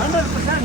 100%.